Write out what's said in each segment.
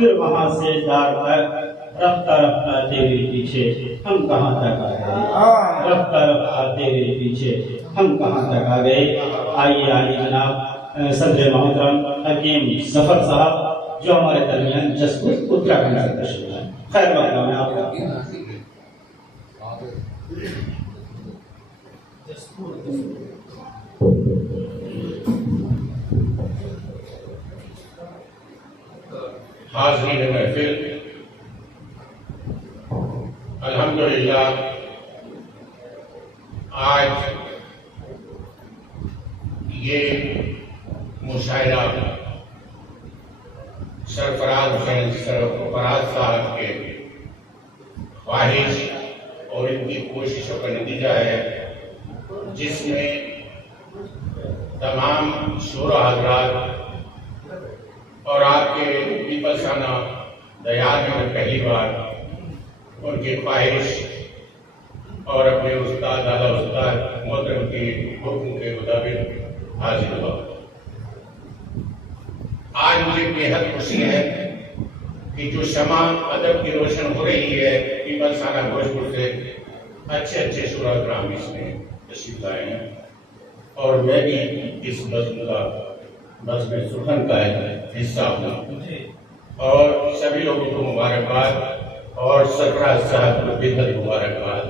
پھر وہاں سے ڈار تک رفتہ رفتہ تیرے پیچھے ہم کہاں تک آ گئے، رفتہ رفتہ تیرے پیچھے ہم کہاں تک آ گئے۔ آئیے جناب صدر محترم حکیم ظفر صاحب جو ہمارے درمیان جسپور اتراکھنڈ سے تشریف لائے۔ خیر مقدم ہے آپ کا۔ حاضرین محفل، الحمدللہ آج یہ مشاعرہ سرفراز حسین سرفراز صاحب کے خواہش اور ان کی کوششوں کا نتیجہ ہے، جس میں تمام شورا حضرات اور آپ کے پیپلسانہ دیار میں پہلی بار ان کی خواہش اور اپنے استاد دادا استاد محترم کی حکم کے مطابق حاضر ہوا۔ آج مجھے بے حد خوشی ہے کہ جو شمع ادب کی روشن ہو رہی ہے پیپلسانہ بھوجپور سے اچھے اچھے شورا کرام اس میں تشریف لائے ہیں، اور میں بھی اس بزم سخن کا حصہ ہوں، اور سبھی لوگوں کو مبارکباد اور سرفراز صاحب کو بے حد مبارکباد۔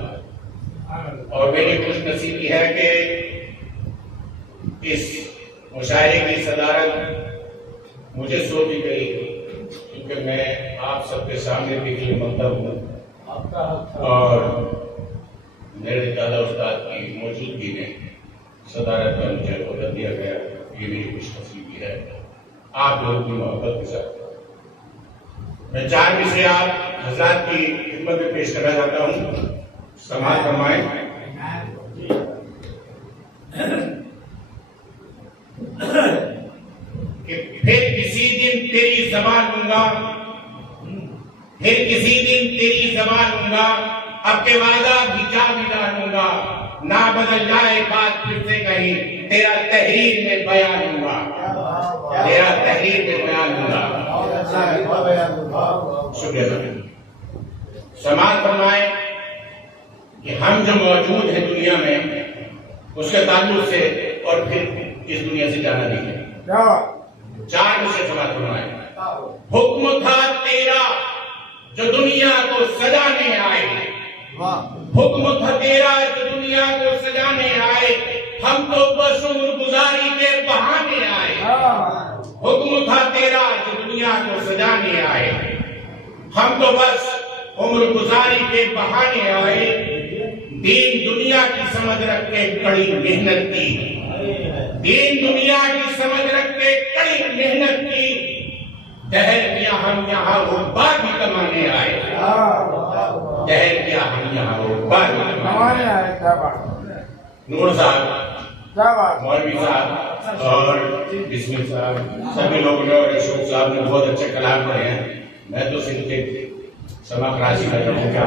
اور میری خوش نصیبی ہے کہ اس مشاعرے کی صدارت مجھے سونپی گئی، کیونکہ میں آپ سب کے سامنے بھی خدمت مکتب ہوں، اور میرے دادا استاد کی موجودگی میں صدارت کا مجھے عہدہ دیا گیا، یہ میری خوش نصیبی ہے آپ لوگوں کی محبت کے ساتھ۔ میں چار مصرعات حضرات کی خدمت میں پیش کرنا چاہتا ہوں، سماعت فرمائیں۔ کہ پھر کسی دن تیری زبان لوں گا، پھر کسی دن تیری زبان لوں گا، اب کے وعدہ بھی جا بھی ڈالوں گا، نہ بدل جائے بات پھر سے کہیں، تیرا تحریر میں بیان لوں گا، تیرا تحریر میں بیان لوں گا۔ شکریہ سر۔ سماعت فرمائیں کہ ہم جو موجود ہیں دنیا میں اس کے تعلق سے اور پھر اس دنیا سے جانا نہیں ہے۔ چار میں سے سماعت فرمائیں۔ حکم تھا تیرا جو دنیا کو سجانے آئے، حکم تھا تیرا جو دنیا کو سجانے آئے، ہم تو بس عمر گزاری کے بہانے آئے۔ حکم تھا تیرا جو دنیا کو سجانے آئے، ہم تو بس عمر گزاری کے بہانے آئے، دین دنیا کی سمجھ رکھ کے کڑی محنت کی، دین دنیا کی سمجھ رکھ کے کڑی محنت کی، دہر کیا ہم یہاں رتبہ بھی کمانے آئے، دہر کیا ہم یہاں رتبہ بھی کمانے آئے۔ نور صاحب، مولوی صاحب اور بسم صاحب، سبھی لوگوں نے اور اشوک صاحب نے بہت اچھے کلام پڑھے ہیں، میں تو صرف کے سماعت راضی کر رہا ہوں کہ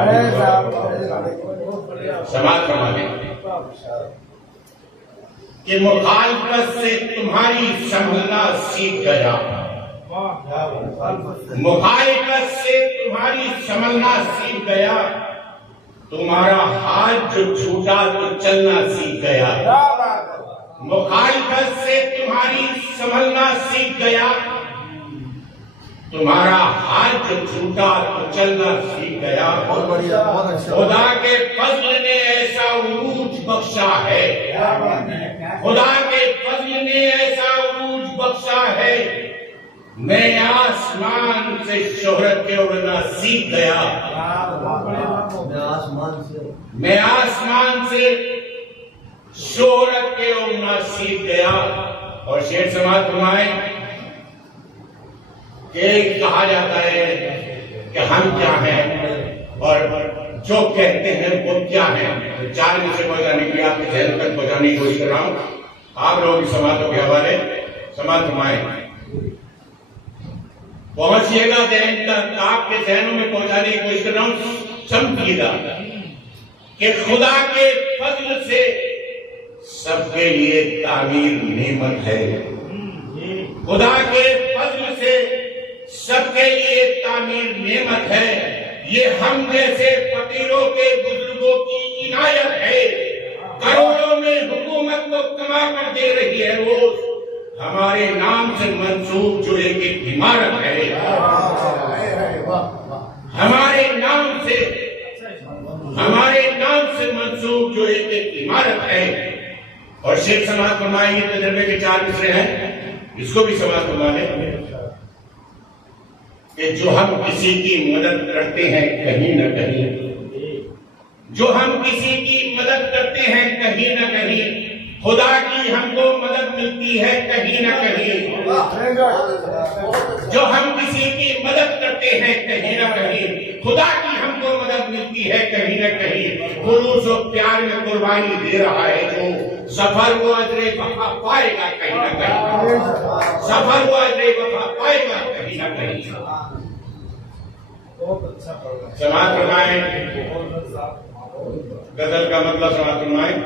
سماعت فرما دیں کہ مخالفت سے تمہاری سنبھلنا سیکھ گیا، مخالفت سے تمہاری سنبھلنا سیکھ گیا، تمہارا ہاتھ جو چھوٹا تو چلنا سیکھ گیا، مخالفت سے تمہاری سنبھلنا سیکھ گیا، تمہارا ہاتھ جو چھوٹا تو چلنا سیکھ گیا، خدا کے فضل نے ایسا عروج بخشا ہے، خدا کے فضل نے ایسا عروج بخشا ہے، میں آسمان سے شہرت کے اڑنا سیکھ گیا، میں آسمان سے شہرت کے اڑنا سیکھ گیا۔ اور شعر سماعت فرمائیں کہ کہا جاتا ہے کہ ہم کیا ہیں اور جو کہتے ہیں وہ کیا ہیں، چار میں سے پہنچانے کے لیے آپ کے ذہن تک پہنچانے کی کوشش کر رہا ہوں، آپ لوگوں کی سماعتوں کے حوالے سماعت فرمائیں۔ پہنچیے گا ذہن تک، آپ کے ذہنوں میں پہنچانے کی کوشش کر رہا ہوں، سمجھیے گا کہ خدا کے فضل سے سب کے لیے تعمیر نعمت ہے، خدا کے فضل سے سب کے لیے تعمیر نعمت ہے، یہ ہم جیسے فقیروں کے بزرگوں کی عنایت ہے، کروڑوں میں حکومت کو کما کر دے رہی ہے روز، ہمارے نام سے منسوب جو ایک عمارت ہے، ہمارے نام سے منسوب جو ایک عمارت ہے۔ اور شیخ سماعت فرمائیں، یہ تجربے کے 4 مصرے ہیں، اس کو بھی سماعت فرما لیں کہ جو ہم کسی کی مدد کرتے ہیں کہیں نہ کہیں، جو ہم کسی کی مدد کرتے ہیں کہیں نہ کہیں، خدا کی ہم کو مدد ملتی ہے کہیں نہ کہیں، جو ہم کسی کی مدد کرتے ہیں کہیں نہ کہیں، خدا کی ہم کو مدد ملتی ہے کہیں نہ کہیں، خلوص و پیار میں قربانی دے رہا ہے جو سفر وہ اجر وفا پائے گا کہیں نہ کہیں، سفر وہ اجر وفا پائے گا کہیں نہ کہیں۔ سماعت فرمائیں، غزل کا مطلب سماعت فرمائیں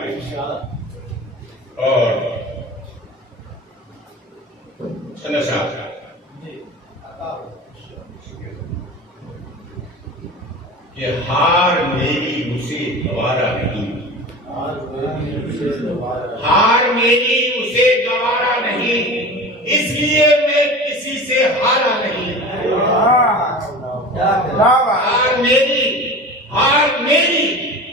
اور کہ ہار میری اسے گوارا نہیں، ہار میری اسے گوارا نہیں، اس لیے میں کسی سے ہارا نہیں، ہار میری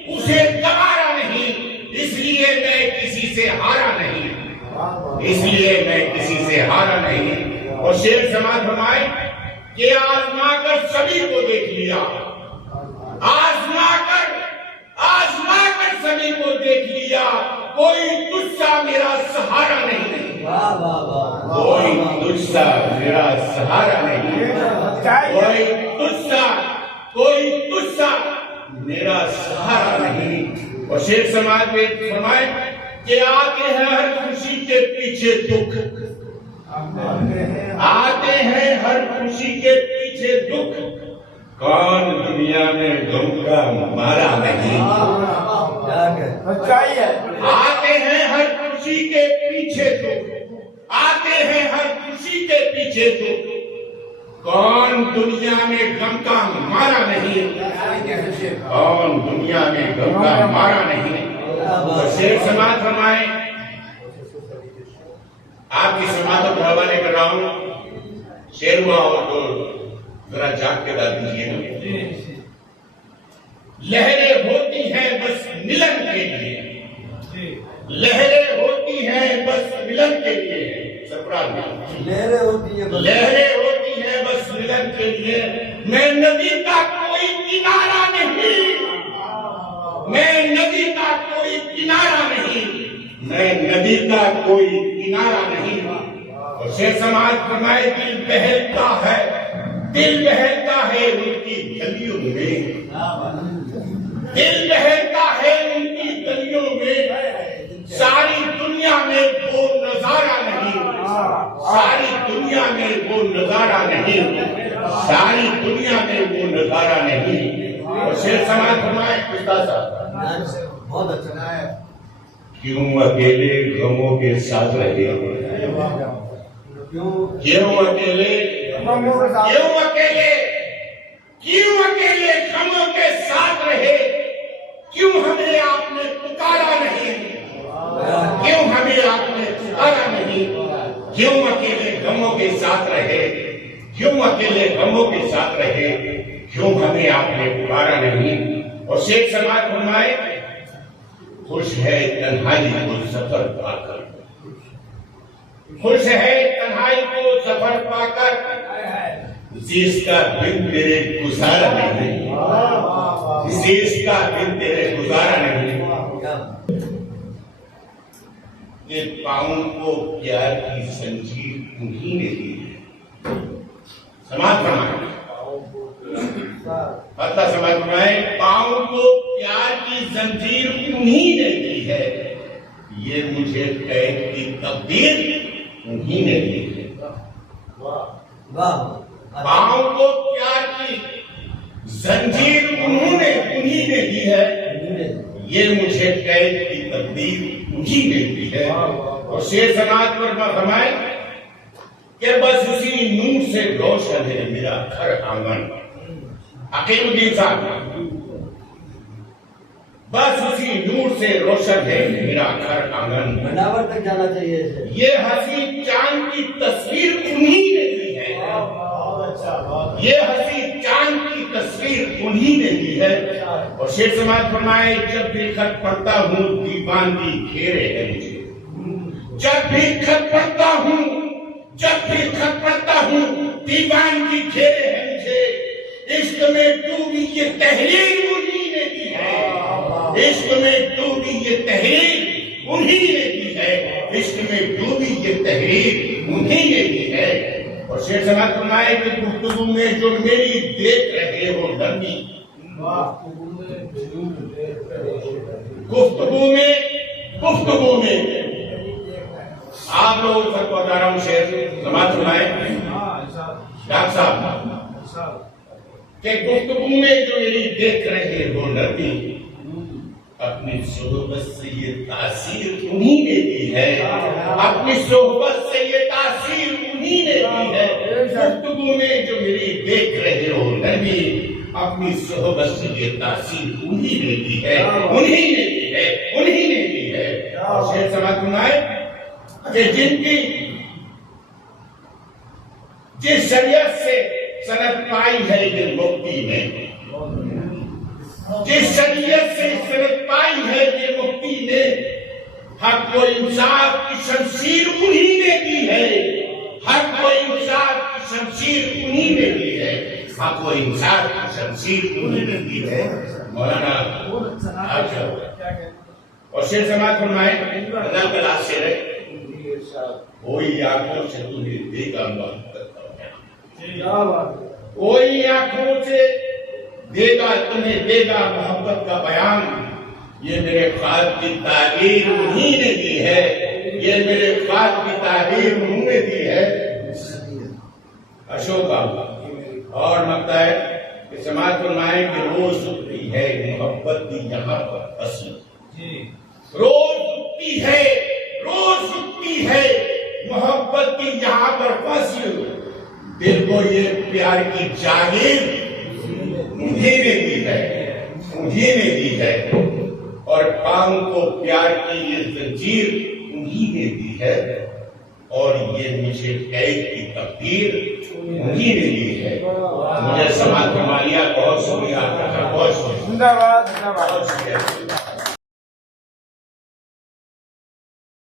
اسے گوارا نہیں، اس لیے میں کسی سے ہارا نہیں، اس لیے میں کسی سے ہارا نہیں۔ اور شیخ سماعت فرمائے کہ آزما کر سبھی کو دیکھ لیا، آزما کر سبھی کو دیکھ لیا، کوئی تجھ سا میرا سہارا نہیں، کوئی تجھ سا میرا سہارا نہیں، کوئی تجھ سا میرا سہارا نہیں۔ اور شیخ سماعت میں فرمائے کہ آتے ہیں ہر خوشی کے پیچھے دکھ، آتے ہیں ہر خوشی کے پیچھے دکھ، کون دنیا میں غم کا مارا نہیں، آتے ہیں ہر خوشی کے پیچھے دکھ، آتے ہیں ہر خوشی کے پیچھے دکھ، کون دنیا میں غم کا مارا نہیں، کون دنیا میں غم کا مارا نہیں۔ شیخ سماعت فرمائیں، آپ کی سماعتوں کو حوالے کر رہا ہوں، شعر ہوا ہو تو ذرا جاگ کے ڈال دیجیے گا۔ لہریں ہوتی ہیں بس ملن کے لیے، لہریں ہوتی ہیں بس ملن کے لیے، سرفراز میں لہریں ہوتی ہیں بس ملن کے لیے، میں ندی کا کوئی کنارہ نہیں، میں ندی کا کوئی کنارہ نہیں، میں ندی کا کوئی کنارہ نہیں۔ اور شیخ سماعت فرمائے دل بہلتا ہے، دل بہلتا ہے ان کی گلیوں میں، دل بہلتا ہے ان کی گلیوں میں، ساری دنیا میں وہ نظارہ نہیں، ساری دنیا میں وہ نظارہ نہیں، ساری دنیا میں وہ نظارہ نہیں۔ اور شیخ سماعت فرمائے استاد صاحب بہت اچھا ہے، کیوں اکیلے غموں کے ساتھ رہے، کیوں اکیلے غموں کے ساتھ رہے، کیوں ہمیں آپ نے پکارا نہیں، کیوں ہمیں آپ نے پکارا نہیں، کیوں اکیلے غموں کے ساتھ رہے، کیوں اکیلے غموں کے ساتھ رہے، کیوں ہمیں آپ نے پکارا نہیں۔ اور شیخ سماعت فرمائے خوش ہے تنہائی کو سفر پا کر، خوش ہے تنہائی کو سفر پا کر، جس کا دن تیرے گزارا نہیں، جس کا دن تیرے گزارا نہیں۔ یہ پاؤں کو پیار کی زنجیر انہی نے دی ہے، سماعت فرمائے، مطلب سمجھ فرمائے، پاؤں کو پیار کی زنجیر انہی نے دی ہے، یہ مجھے قید کی تقدیر انہی نے دی ہے۔ پاؤں کو پیار کی زنجیر انہی نے دی ہے، یہ مجھے قید کی تقدیر انہی نے دی ہے۔ اور شیخ سماعت پر فرمائے کہ بس اسی نور سے روشن ہے میرا گھر آنگن. حکیم الدین صاحب، بس اسی نور سے روشن ہے میرا گھر آنگن. بناور تک جانا چاہیے. یہ حسین چاند کی تصویر انہی نے دی ہے. یہ حسین چاند کی تصویر انہی نے دی ہے. اور شیخ سماعت فرمائے جب بھی خط پڑھتا ہوں دیوانگی گھیرے ہے مجھے. جب بھی خط پڑھتا ہوں دیوانگی گھیرے ہے مجھے. عشق میں ڈوبی یہ تحریر انہی نے دی ہے. عشق میں ڈوبی یہ تحریر انہی نے دی ہے. عشق میں ڈوبی یہ تحریر انہی نے دی ہے. اور شیخ سماعت فرمائے کہ گفتگو میں جو میری دیکھ رہے ہو نرمی. گفتگو میں آپ لوگ سب کو بتا رہا ہوں. شیخ سماعت فرمائے ڈاکٹر صاحب کہ گفتگو میں جو میری دیکھ رہے ہو نرمی، اپنی صحبت سے یہ تاثیر انہی نے دی ہے. اپنی صحبت سے یہ تاثیر انہی نے دی ہے. گفتگو میں جو میری دیکھ رہے ہو نرمی، اپنی صحبت سے یہ تاثیر انہی نے دی ہے. انہی نے دی ہے. اور شیخ سماعت فرمائے کہ جن کی جس شریعت سے سند پائی ہے یہ مفتی نے، جس شریعت سے سند پائی ہے یہ مفتی نے، حق و انصاف کی شمشیر انہی نے دی ہے. حق و انصاف کی شمشیر انہی نے دی ہے. حق و انصاف کی شمشیر انہی نے دی ہے. مولانا اور شیخ سماعت فرمائے غزل کا لاست شعر ہے، کوئی آنکھوں سے تمہیں دیکھا محبت کا بیان. کوئی آنکھوں سے تمہیں دے گا محبت کا بیان. یہ میرے خواب کی تعبیر انہی نے دی ہے. یہ میرے خواب کی تعبیر انہوں نے دی ہے. اشوکا اور مکتا ہے کہ سماعت فرمائیں کہ روز اٹھتی ہے محبت کی یہاں پر اصل. روز اٹھتی ہے محبت کی یہاں پر فصل. دل کو یہ پیار کی جاگیر انہی نے دی ہے. اور پاؤں کو پیار کی یہ زنجیر انہی نے دی ہے. اور یہ مجھے قید کی تقدیر انہی نے دی ہے. مجھے سماعت فرما لیا. بہت شکریہ آپ کا. بہت شکریہ.